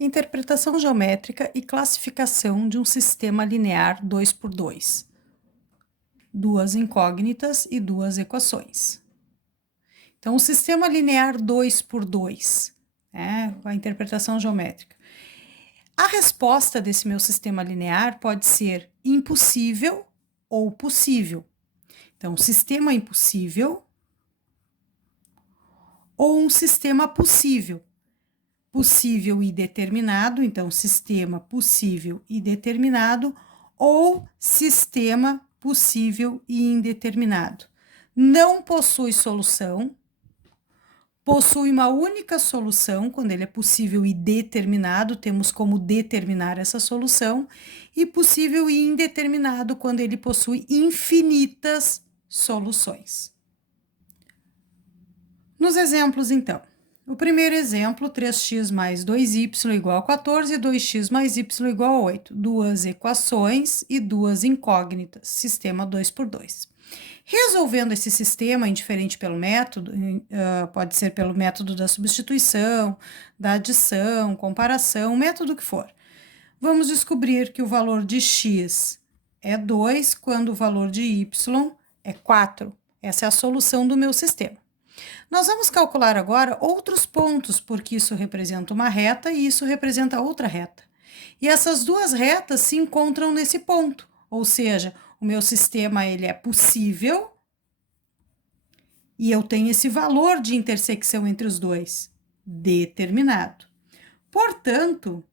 Interpretação geométrica e classificação de um sistema linear 2 por 2. Duas incógnitas e duas equações. Então, o sistema linear 2 por 2, a interpretação geométrica. A resposta desse meu sistema linear pode ser impossível ou possível. Então, sistema impossível ou um sistema possível. Possível e determinado, então sistema possível e determinado, ou sistema possível e indeterminado. Não possui solução, possui uma única solução, quando ele é possível e determinado, temos como determinar essa solução, e possível e indeterminado, quando ele possui infinitas soluções. Nos exemplos, então. O primeiro exemplo, 3x mais 2y igual a 14 e 2x mais y igual a 8. Duas equações e duas incógnitas, sistema 2 por 2. Resolvendo esse sistema, indiferente pelo método, pode ser pelo método da substituição, da adição, comparação, método que for. Vamos descobrir que o valor de x é 2 quando o valor de y é 4. Essa é a solução do meu sistema. Nós vamos calcular agora outros pontos, porque isso representa uma reta e isso representa outra reta. E essas duas retas se encontram nesse ponto, ou seja, o meu sistema ele é possível e eu tenho esse valor de intersecção entre os dois, determinado. Portanto,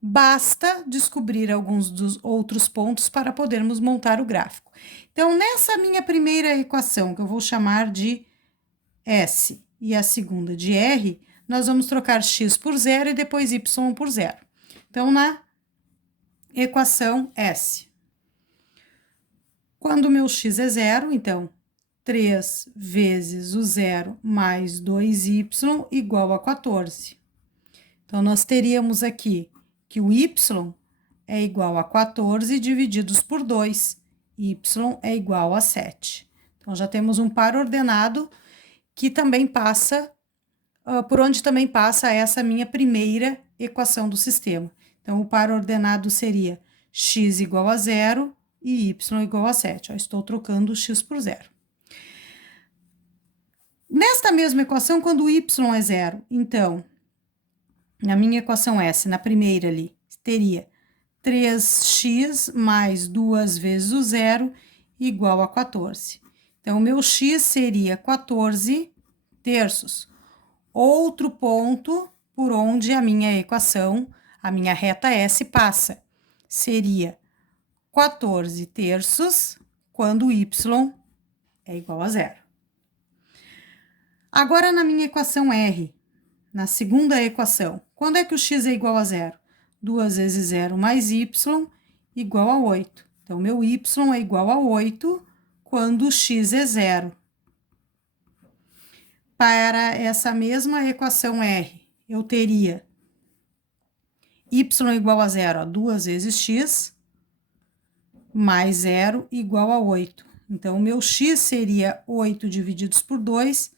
basta descobrir alguns dos outros pontos para podermos montar o gráfico. Então, nessa minha primeira equação, que eu vou chamar de S e a segunda de R, nós vamos trocar x por 0 e depois y por 0. Então, na equação S, quando o meu x é 0, então, 3 vezes o 0 mais 2y igual a 14. Então, nós teríamos aqui que o y é igual a 14 divididos por 2, y é igual a 7. Então, já temos um par ordenado que também passa, por onde também passa essa minha primeira equação do sistema. Então, o par ordenado seria x igual a 0 e y igual a 7. Estou trocando x por 0. Nesta mesma equação, quando o y é 0, então, na minha equação S, na primeira ali, teria 3x mais 2 vezes o 0 igual a 14. Então, o meu x seria 14 terços. Outro ponto por onde a minha equação, a minha reta S passa, seria 14 terços quando y é igual a 0. Agora, na minha equação R, na segunda equação, quando é que o x é igual a 0? 2 vezes 0 mais y igual a 8. Então, meu y é igual a 8 quando o x é 0. Para essa mesma equação R, eu teria y igual a 0, 2 vezes x, mais 0 igual a 8. Então, o meu x seria 8 divididos por 2,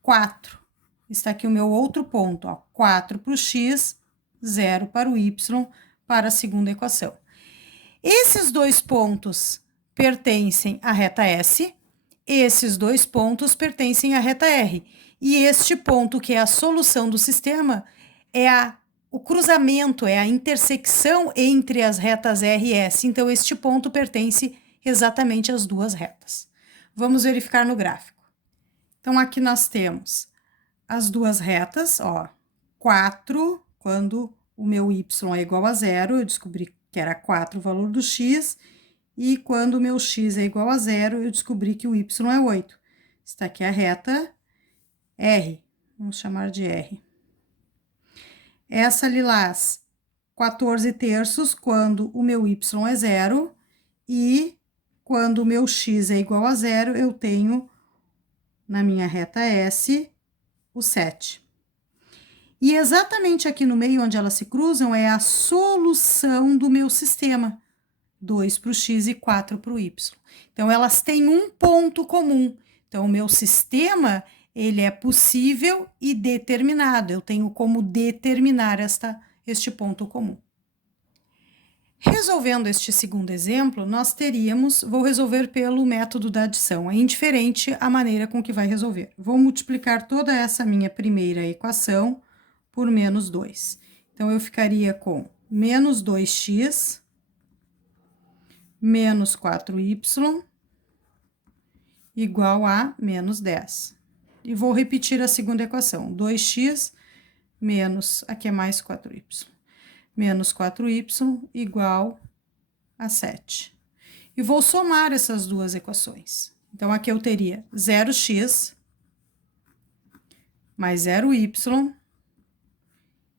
4. Está aqui o meu outro ponto, 4 para o x, 0 para o y, para a segunda equação. Esses dois pontos pertencem à reta S, esses dois pontos pertencem à reta R. E este ponto, que é a solução do sistema, é o cruzamento, é a intersecção entre as retas R e S. Então, este ponto pertence exatamente às duas retas. Vamos verificar no gráfico. Então, aqui nós temos as duas retas, 4, quando o meu y é igual a 0, eu descobri que era 4 o valor do x, e quando o meu x é igual a 0, eu descobri que o y é 8. Está aqui a reta R, vamos chamar de R. Essa lilás, 14 terços, quando o meu y é 0, e quando o meu x é igual a 0, eu tenho, na minha reta S, o 7. E exatamente aqui no meio, onde elas se cruzam, é a solução do meu sistema. 2 para o x e 4 para o y. Então, elas têm um ponto comum. Então, o meu sistema ele é possível e determinado. Eu tenho como determinar este ponto comum. Resolvendo este segundo exemplo, nós teríamos, vou resolver pelo método da adição, é indiferente a maneira com que vai resolver. Vou multiplicar toda essa minha primeira equação por menos 2. Então, eu ficaria com menos 2x menos 4y igual a menos 10. E vou repetir a segunda equação, 2x menos, aqui é mais 4y, menos 4y igual a 7. E vou somar essas duas equações. Então, aqui eu teria 0x mais 0y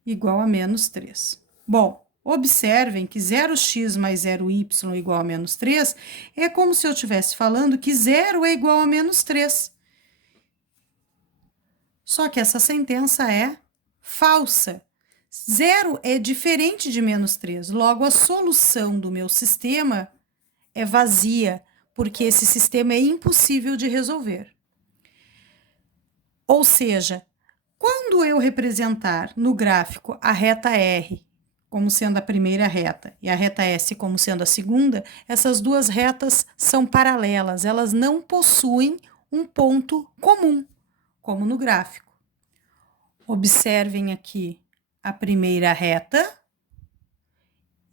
igual a menos 3. Bom, observem que 0x mais 0y igual a menos 3 é como se eu estivesse falando que 0 é igual a menos 3. Só que essa sentença é falsa. 0 é diferente de menos 3, logo a solução do meu sistema é vazia, porque esse sistema é impossível de resolver. Ou seja, quando eu representar no gráfico a reta R como sendo a primeira reta e a reta S como sendo a segunda, essas duas retas são paralelas, elas não possuem um ponto comum, como no gráfico. Observem aqui a primeira reta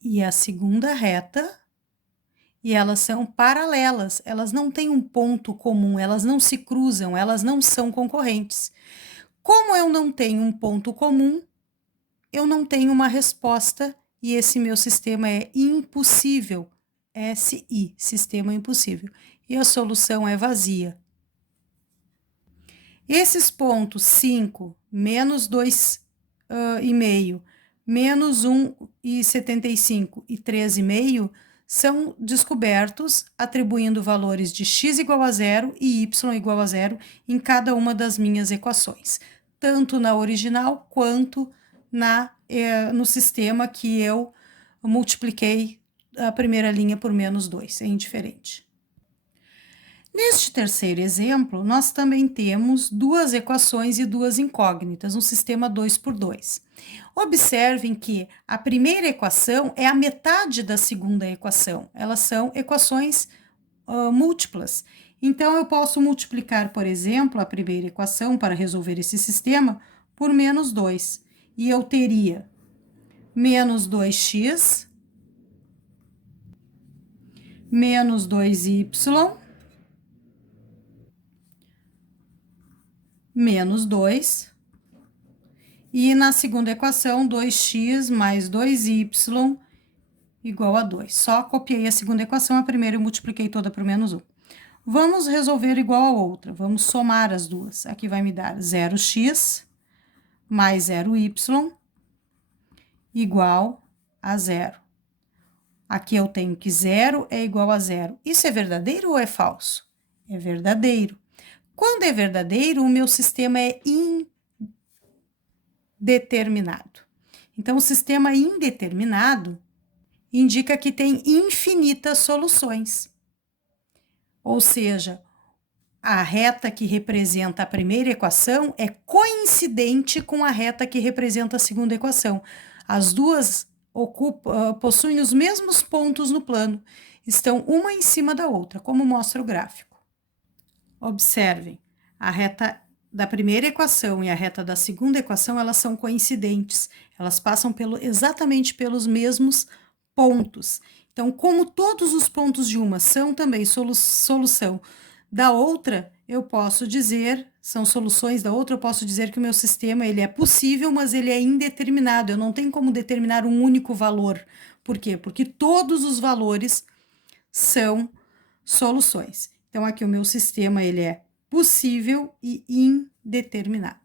e a segunda reta, e elas são paralelas, elas não têm um ponto comum, elas não se cruzam, elas não são concorrentes. Como eu não tenho um ponto comum, eu não tenho uma resposta e esse meu sistema é impossível. SI, sistema impossível. E a solução é vazia. Esses pontos 5, menos 2,5, menos 1,75 e 3,5 são descobertos atribuindo valores de x igual a 0 e y igual a 0 em cada uma das minhas equações, tanto na original quanto no sistema que eu multipliquei a primeira linha por menos 2, é indiferente. Neste terceiro exemplo, nós também temos duas equações e duas incógnitas, um sistema 2 por 2. Observem que a primeira equação é a metade da segunda equação, elas são equações múltiplas. Então, eu posso multiplicar, por exemplo, a primeira equação para resolver esse sistema por menos 2. E eu teria menos 2x menos 2y menos 2. E na segunda equação, 2x mais 2y igual a 2. Só copiei a segunda equação, a primeira eu multipliquei toda por menos 1. Vamos resolver igual a outra, vamos somar as duas. Aqui vai me dar 0x mais 0y igual a 0. Aqui eu tenho que 0 é igual a 0. Isso é verdadeiro ou é falso? É verdadeiro. Quando é verdadeiro, o meu sistema é indeterminado. Então, o sistema indeterminado indica que tem infinitas soluções. Ou seja, a reta que representa a primeira equação é coincidente com a reta que representa a segunda equação. As duas possuem os mesmos pontos no plano, estão uma em cima da outra, como mostra o gráfico. Observem, a reta da primeira equação e a reta da segunda equação, elas são coincidentes, elas passam exatamente pelos mesmos pontos. Então, como todos os pontos de uma são também solução da outra, eu posso dizer, são soluções da outra, eu posso dizer que o meu sistema ele é possível, mas ele é indeterminado, eu não tenho como determinar um único valor. Por quê? Porque todos os valores são soluções. Então, aqui o meu sistema ele é possível e indeterminado.